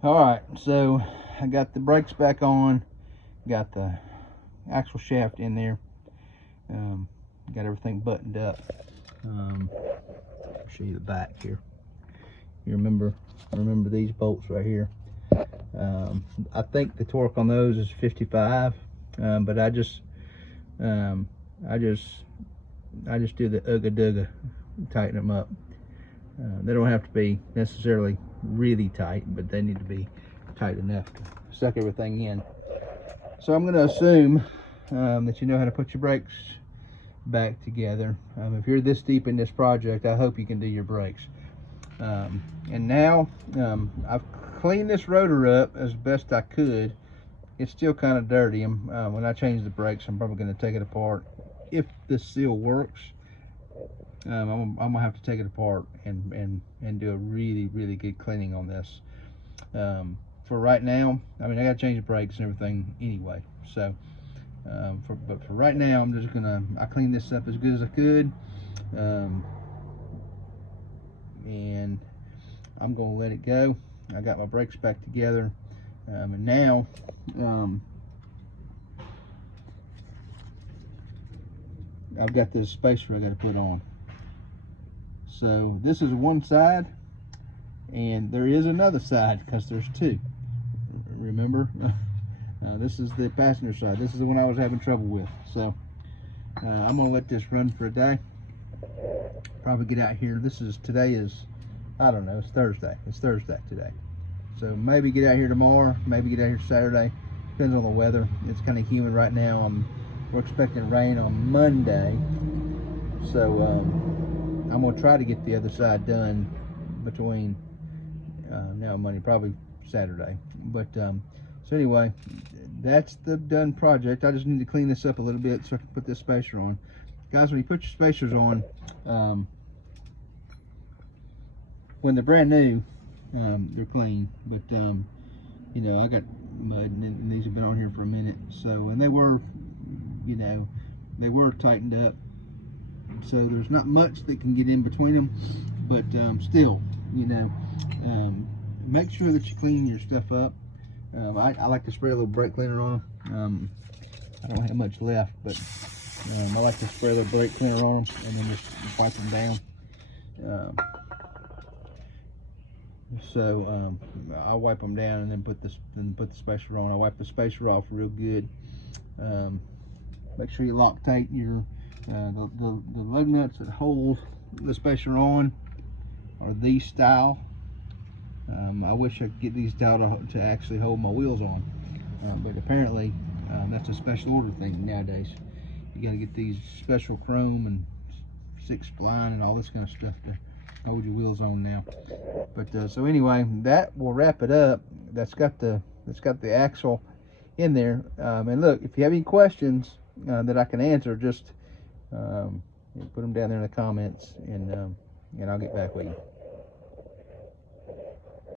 All right, so I got the brakes back on, got the axle shaft in there, got everything buttoned up. I'll show you the back here. You remember these bolts right here. I think the torque on those is 55, but I just do the ugga dugga, tighten them up. They don't have to be necessarily really tight, but they need to be tight enough to suck everything in. So I'm going to assume that you know how to put your brakes back together. If you're this deep in this project, I hope you can do your brakes. And now I've cleaned this rotor up as best I could. It's still kind of dirty. When I change the brakes, I'm probably going to take it apart. If this seal works, I'm gonna have to take it apart and do a really good cleaning on this. For right now, I mean, I gotta change the brakes and everything anyway. So, but for right now, I'm just gonna clean this up as good as I could, and I'm gonna let it go. I got my brakes back together, and now. I've got this spacer I got to put on. So this is one side, and there is another side because there's two. Remember, this is the passenger side. This is the one I was having trouble with. So I'm gonna let this run for a day. Probably get out here. Today is, I don't know. It's Thursday. It's Thursday today. So maybe get out here tomorrow. Maybe get out here Saturday. Depends on the weather. It's kind of humid right now. We're expecting rain on Monday. So I'm gonna try to get the other side done between now and Monday, probably Saturday. But so anyway, that's the done project. I just need to clean this up a little bit so I can put this spacer on. Guys, when you put your spacers on, when they're brand new, they're clean. But you know, I got mud and these have been on here for a minute. So, and they were, you know, they were tightened up. So there's not much that can get in between them, but still, you know, make sure that you clean your stuff up. I like to spray a little brake cleaner on them. I don't have much left, but I like to spray a little brake cleaner on them and then just wipe them down. So I wipe them down and then put the spacer on. I wipe the spacer off real good. Make sure you Loctite your the lug nuts that hold the spacer on are these style. I wish I could get these style to actually hold my wheels on, but apparently that's a special order thing nowadays. You got to get these special chrome and 6 spline and all this kind of stuff to hold your wheels on now. But so anyway, that will wrap it up. That's got the axle in there. And look, if you have any questions that I can answer, just put them down there in the comments, and I'll get back with you.